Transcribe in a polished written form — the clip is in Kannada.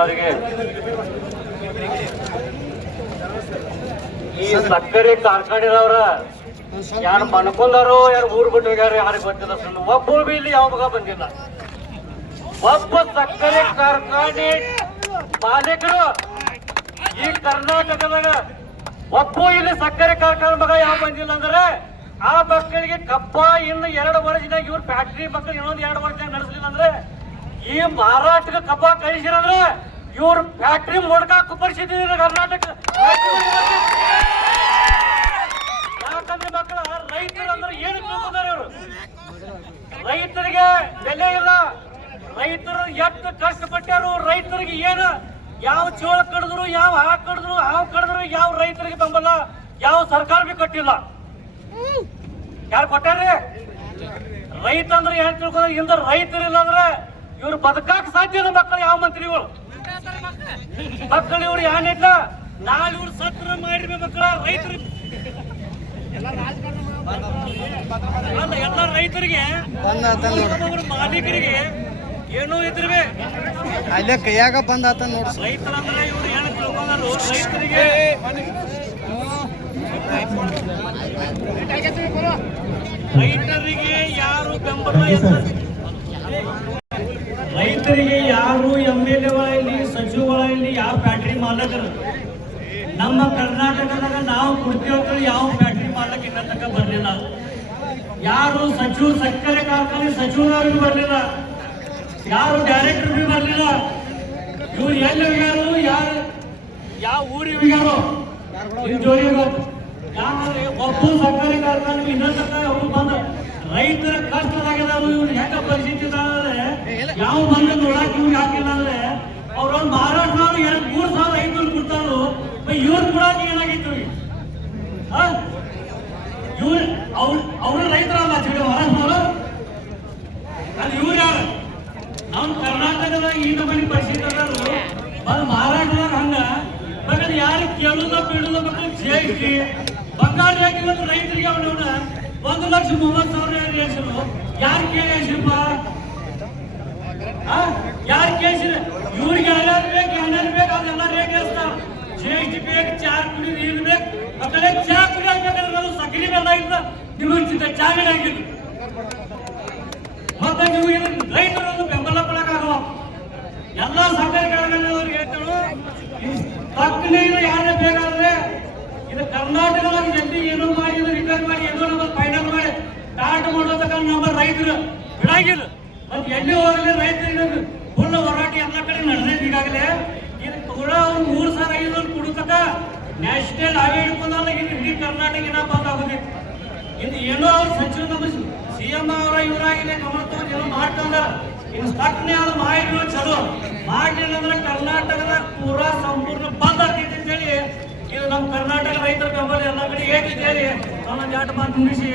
ಅವರಿಗೆ ಈ ಸಕ್ಕರೆ ಕಾರ್ಖಾನೆದವ್ರ ಯಾರು ಮನ್ಕೊಂಡಾರೋ ಯಾರು ಊರ್ ಬಿಟ್ಟು ಹೋಗ್ಯಾರ ಯಾರಿಗೆ ಗೊತ್ತಿಲ್ಲ. ಒಬ್ಬ ಬಿ ಇಲ್ಲಿ ಯಾವ ಮಗ ಬಂದಿಲ್ಲ. ಒಬ್ಬ ಸಕ್ಕರೆ ಕಾರ್ಖಾನೆ ಮಾಲೀಕರು ಈ ಕರ್ನಾಟಕದಾಗ ಒಬ್ಬ ಇಲ್ಲಿ ಸಕ್ಕರೆ ಕಾರ್ಖಾನೆ ಮಗ ಯಾವ ಬಂದಿಲ್ಲ ಅಂದ್ರೆ ಆ ಮಕ್ಕಳಿಗೆ ಕಬ್ಬ ಇನ್ನು 2 ವರ್ಷದಾಗ ಇವ್ರ ಫ್ಯಾಕ್ಟ್ರಿ ಮಕ್ಕಳು ಇನ್ನೊಂದು 2 ವರ್ಷದಾಗ ನಡೆಸಲಿಲ್ಲ ಅಂದ್ರೆ ಈ ಮಾರಾಟಕ್ಕೆ ಕಬ್ಬ ಕಳಿಸಿರಂದ್ರೆ ಇವ್ರ ಫ್ಯಾಕ್ಟ್ರಿ ಮೊಡ್ಕಾಕ ಪರಿಸ್ಥಿತಿ ಕರ್ನಾಟಕ. ಯಾಕಂದ್ರೆ ಮಕ್ಕಳ ರೈತರು ಅಂದ್ರೆ ಏನು ತಿಳ್ಕೊಂಡಾರ ಇವರು. ರೈತರಿಗೆ ಬೆಲೆ ಇಲ್ಲ. ರೈತರು ಎಷ್ಟು ಕಷ್ಟಪಟ್ಟಾರು. ರೈತರಿಗೆ ಏನು ಯಾವ ಚೋಳ ಕಡಿದ್ರು ಯಾವ ಹಾವು ಕಡಿದ್ರು ಯಾವ ರೈತರಿಗೆ ಬೆಂಬಲ ಯಾವ ಸರ್ಕಾರ ಬಿ ಕೊಟ್ಟಿಲ್ಲ. ಯಾರು ಕೊಟ್ಟಾರ್ರಿ? ರೈತ ಅಂದ್ರೆ ಏನ್ ತಿಳ್ಕೊಂಡ್ರೆ ಇಂದ ರೈತರಿಲ್ಲ ಅಂದ್ರೆ ಇವ್ರು ಬದುಕಾಕ ಸಾಧ್ಯ ಇಲ್ಲ. ಮಕ್ಕಳು ಯಾವ ಮಂತ್ರಿಗಳು ಮಕ್ಕಳು ಇವ್ರು ಏನಿಲ್ಲ. ನಾಳೆ ಇವ್ರು ಸತ್ರ ಮಾಡಿರ್ಬೇಕು ಮಕ್ಕಳ ರೈತರು ಎಲ್ಲ ರೈತರಿಗೆ ಮಾಲೀಕರಿಗೆ ಏನೋ ಇದ್ರವೆ ಅಲ್ಲೇ ಕೈಯಾಗ ಬಂದಾತ ನೋಡ್ರಿ. ರೈತರಂದ್ರೆ ಇವ್ರು ಏನು ತಿಳ್ಕೊಂಡ್ರು ರೈತರಿಗೆ ರೈತರಿಗೆ ಯಾರು ಬೆಂಬಲ ರೈತರಿಗೆ ಯಾರು MLA ಸಚಿವಗಳಲ್ಲಿ ಯಾವ ಫ್ಯಾಕ್ಟ್ರಿ ಮಾಲಕರು ನಮ್ಮ ಕರ್ನಾಟಕದಾಗ ನಾವು ಕೊಡ್ತೀವಿ ಯಾವ ಫ್ಯಾಕ್ಟ್ರಿ ಮಾಲಕ ಇನ್ನ ತನಕ ಬರಲಿಲ್ಲ. ಯಾರು ಸಚಿವರು ಸಕ್ಕರೆ ಕಾರ್ಖಾನೆ ಸಚಿವರವ್ರಿಗೆ ಬರಲಿಲ್ಲ. ಯಾರು ಡೈರೆಕ್ಟರ್ ಬಿ ಬರಲಿಲ್ಲ. ಇವ್ರು ಎಲ್ಲಿ ಹೋಗ್ಯಾರು ಯಾರು ಯಾವ ಊರಿಗೆ ಹೋಗ್ಯಾರು ಇದು ಜೋಡಿ ಗೊತ್ತು. ಯಾಕಂದ್ರೆ ಒಬ್ಬ ಸಕ್ಕರೆ ಕಾರ್ಖಾನೆ ಇನ್ನೊಂದು ಅವ್ರು ಬಂದ ರೈತರ ಕಷ್ಟದಾಗಿದಾರು. ಇವ್ರು ಹೆಂಗ ಪರಿಸ್ಥಿತಿ ಯಾವ ಬಂದ ನೋಡಕ್ ಇವ್ರಿಗೆ ಹಾಕಿಲ್ಲ ಅಂದ್ರೆ ಅವ್ರೊಂದು ಮಹಾರಾಷ್ಟ್ರವ್ರು 3,500 ಕೊಡ್ತಾರು. ಇವ್ರು ಕೊಡಾಕ ಏನಾಗಿತ್ತು ಇವ್ರು ಅವ್ರ ರೈತರಲ್ಲ ಮಹಾರಾಷ್ಟ್ರವರು. ಅದು ಇವ್ರು ಯಾರು ನಮ್ಮ ಕರ್ನಾಟಕದಾಗ ಈ ನಮ್ಮನೆ ಪರಿಸ್ಥಿತಿ ಅದಾರು. ಅದು ಮಹಾರಾಷ್ಟ್ರದಾಗ ಹಂಗ ಬೇಕಾದ್ರೆ ಯಾರು ಕೇಳುದ ಬೀಳುದ ಮಕ್ಕಳು GST ಬಂಗಾಳ ಯಾಕೆ ರೈತರಿಗೆ ಅವನವನ 1,30,000 ಹೆಸರು ಯಾರು ಕೇಳಿಸಿಪ್ಪ ಯಾರು ಕೇಳಿಸಿರ ಇವ್ರಿಗೆ ಯಾರ್ಯಾರು ಬೇಕು ಅದೆಲ್ಲ ರೇಟ್ ಏರಿಸ್ತಾರ. GST ಬೇಕು, ಚಾ ಕುಡಿ ನೀರು ಬೇಕು. ಮಕ್ಕಳೇ ಚಾ ಕುಡಿ ಆಗ್ಬೇಕಾದ್ರೆ ನಾವು ಸಕ್ಕರೆ ಬೆಲ್ಲ ಇಲ್ಲ ನಿಮಗೆ ಚಾ ಆಗಿಲ್ಲ. ಮತ್ತೆ ನೀವು ರೈತರನ್ನು ಬೆಂಬಲ ಕೊಡಕ್ಕಾಗಲ್ಲ. ಎಲ್ಲ ಸಕ್ಕರೆ ಕಾರ್ಖಾನೆಯವ್ರಿಗೆ ಹೇಳ್ತಾಳು ತಕ್ಕನೇ ಯಾರೇ ಬೇಕಾದ್ರೆ ಇದು ಕರ್ನಾಟಕದಾಗ ಜಲ್ದಿ ಏನೋ ಮಾಡಿ ರಿಟರ್ನ್ ಮಾಡಿ ಏನೋ ನಮ್ಮ ಫೈನಲ್ ಮಾಡಿ ಸ್ಟಾರ್ಟ್ ಮಾಡೋದಕ್ಕ ನಮ್ಮ ರೈತರು ಬಿಡಾಗಿಲ್ಲ. ಮತ್ತೆ ಎಲ್ಲಿ ಹೋಗಲಿ ರೈತರಿಗೆ ಫುಲ್ ಹೋರಾಟ ಎಲ್ಲ ಕಡೆ ನಡೆದೈತೆ. ಈಗಾಗಲೇ ಇದು ಕೂಡ ಅವ್ರು 3,500 ಕೊಡತಕ್ಕ ನ್ಯಾಷನಲ್ ಹೈವೇ ಹಿಡ್ಕೊಂಡಲ್ಲ ಇಡೀ ಕರ್ನಾಟಕ ಬಂದ್ ಆಗೋದಿತ್ತು. ಇದು ಏನೋ ಅವ್ರ ಸಚಿವ ನಮ್ಮ CM ಅವರ ಇವರಾಗಿದೆ ಗಮನ ತಗೊಂಡು ಏನೋ ಮಾಡ್ಕೊಂಡ ಇನ್ನು ತಕ್ಕನೆ ಅದು ಮಾಡಿರೋ ಚಲೋ ಮಾಡಲಿಲ್ಲ ಅಂದ್ರೆ ಕರ್ನಾಟಕದ ಪೂರಾ ಸಂಪೂರ್ಣ ಬಂದ್ ಆಗ್ತೈತಿ ಅಂತೇಳಿ ಇದು ನಮ್ಮ ಕರ್ನಾಟಕ ರೈತರ ಬೆಂಬಲ ಎಲ್ಲ ಕಡೆ ಹೇಗೆ ಹೇಳಿ ಅವನೊಂದು 2 ಮಾತು ಮುಗಿಸಿ